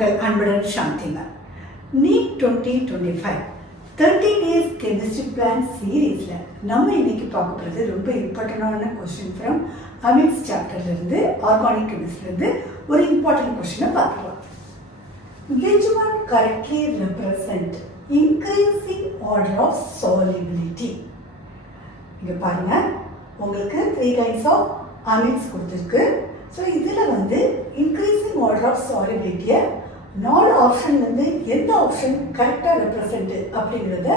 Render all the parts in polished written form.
உங்கள் அன்புடன் சாந்திமா. நீட் 2025 30 days chemistry plan சீரீஸில் நம்ம இன்னைக்கு பார்க்க போகிறது ரொம்ப இம்பார்ட்டண்டான கொஸ்டின் ஃப்ரம் அமிட்ஸ் சாப்டர்லேருந்து ஆர்கானிக் கெமிஸ்ட்ரிலேருந்து ஒரு இம்பார்ட்டன்ட் கொஸ்டினை பார்க்கலாம். Which one correctly represent increasing order of solubility? இங்கே பாருங்க, உங்களுக்கு 3 kinds of அமிட்ஸ் கொடுத்துருக்கு. ஸோ இதில் வந்து இன்க்ரீசிங் ஆர்டர் ஆஃப் சாலிபிலிட்டியை 4 ஆப்ஷன்லேருந்து எந்த ஆப்ஷன் கரெக்டாக ரெப்ரசன்ட் அப்படிங்கிறத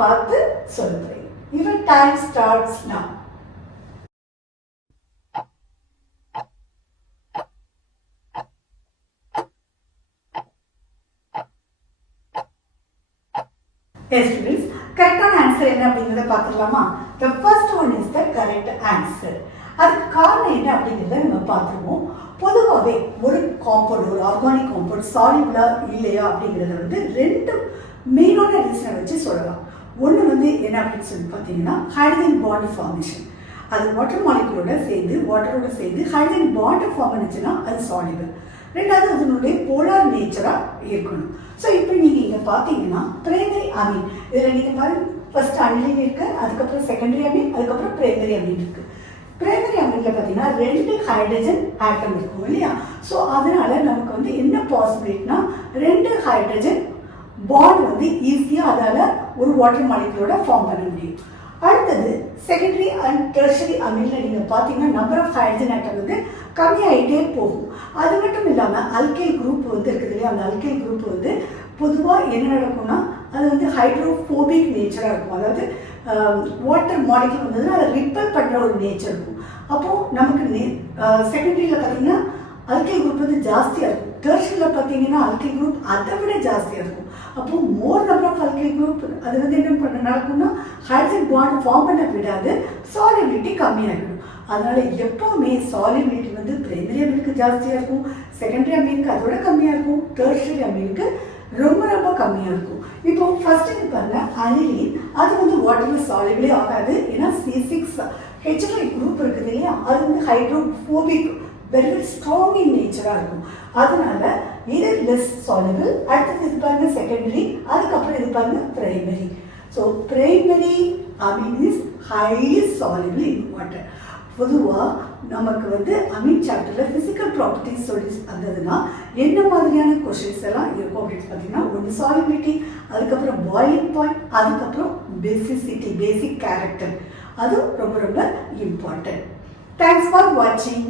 பார்த்து சொல்லுறேன். இவன் டைம் ஸ்டார்ட்ஸ் நவ். ஸ்டூடெண்ட்ஸ், கரெக்டான ஆன்சர் என்ன அப்படிங்கிறத பார்த்துக்கலாமா? The first one is the correct answer. அதுக்கு காரணம் என்ன அப்படிங்கிறத நம்ம பார்த்துருவோம். பொதுவாகவே ஒரு காம்பவுண்ட், ஒரு ஆர்கானிக் காம்பவுண்ட் சாலிபிளா இல்லையா அப்படிங்கிறத வந்து 2 மெயினான ரீசனை வச்சு சொல்லலாம். ஒன்று வந்து என்ன அப்படின்னு சொல்லி பார்த்தீங்கன்னா ஹைட்ரஜன் பாண்ட் ஃபார்மேஷன். அது வாட்டர் மாலிகுலோட சேர்ந்து வாட்டரோட சேர்ந்து ஹைட்ரஜன் பாண்ட் ஃபார்ம் பண்ணிச்சுன்னா அது சாலிபிள். ரெண்டாவது அதனுடைய போலார் நேச்சராக இருக்கணும். ஸோ இப்போ நீங்கள் இங்கே பார்த்தீங்கன்னா பிரைமரி அமீன், இதில் நீங்கள் பாருங்க, ஃபர்ஸ்ட் அன்லைன் இருக்கு, அதுக்கப்புறம் செகண்டரி அமீன், அதுக்கப்புறம் பிரைமரி அமீன் இருக்கு. பிரைமரி அமீனில் பார்த்தீங்கன்னா 2 ஹைட்ரஜன் ஆட்டம் இருக்கும் இல்லையா? ஸோ அதனால நமக்கு வந்து என்ன பாசிபிலிட்டினா 2 ஹைட்ரஜன் பாண்ட் வந்து ஈஸியாக அதால் ஒரு வாட்டர் மாலிகுலோட ஃபார்ம் பண்ண முடியும். அடுத்தது செகண்டரி அண்ட் டெர்ஷரி அமீனில் நீங்கள் பார்த்தீங்கன்னா நம்பர் ஆஃப் ஹைட்ரஜன் ஆட்டம் வந்து கம்மியாகிட்டே போகும். அது மட்டும் இல்லாமல் அல்கைல் குரூப் வந்து இருக்குது இல்லையா? அந்த அல்கைல் குரூப் வந்து பொதுவாக என்ன நடக்கும்னா அது வந்து ஹைட்ரோஃபோபிக் நேச்சராக இருக்கும். அதாவது வாட்டர் மாலிகுல் வந்ததுன்னா அதை ரிப்பல் பண்ணுற ஒரு நேச்சர் இருக்கும். அப்போது நமக்கு செகண்டரியில் பார்த்தீங்கன்னா அல்கைல் குரூப் வந்து ஜாஸ்தியாக இருக்கும். டெர்ஷரியில் பார்த்தீங்கன்னா அல்கைல் குரூப் அதை விட ஜாஸ்தியாக இருக்கும். அப்போது more number of alkyl group அது வந்து என்ன நடக்கும்னா ஹைட்ரஜன் பாண்ட் ஃபார்ம் பண்ண விடாது, சாலிபிலிட்டி கம்மியாகிடும். அதனால் எப்போவுமே சாலிபிலிட்டி வந்து பிரைமரி அமீனுக்கு ஜாஸ்தியாக இருக்கும், செகண்டரி அமீனுக்கு அதோட கம்மியாக இருக்கும், டெர்ஷரி அமீனுக்கு ரொம்ப ரொம்ப கம்மியாக இருக்கும். இப்போ ஃபர்ஸ்ட் பாருங்க, அனிலின் அது வந்து வாட்டரில் சாலிபிளே ஆகாது. ஏன்னா C6H5 குரூப் இருக்குது இல்லையா? அது வந்து hydrophobic, very very strong in நேச்சராக இருக்கும். அதனால இது லெஸ் சாலிபிள். அடுத்தது இது பாருங்க செகண்டரி, அதுக்கப்புறம் இது பாருங்க primary. So primary Ameen is highly soluble in water. பொதுவாக நமக்கு வந்து அமீன் சாப்டரில் ஃபிசிக்கல் ப்ராப்பர்ட்டிஸ் சொல்லி வந்ததுன்னா என்ன மாதிரியான கொஷின்ஸ் எல்லாம் இருக்கும் அப்படின்னு பார்த்தீங்கன்னா, ஒன்று சாலிபிலிட்டி, அதுக்கப்புறம் பாயிலிங் பாயிண்ட், அதுக்கப்புறம் பேசிசிட்டி, பேசிக் கேரக்டர். அது ரொம்ப ரொம்ப இம்பார்ட்டன்ட். தேங்க்ஸ் ஃபார் வாட்சிங்.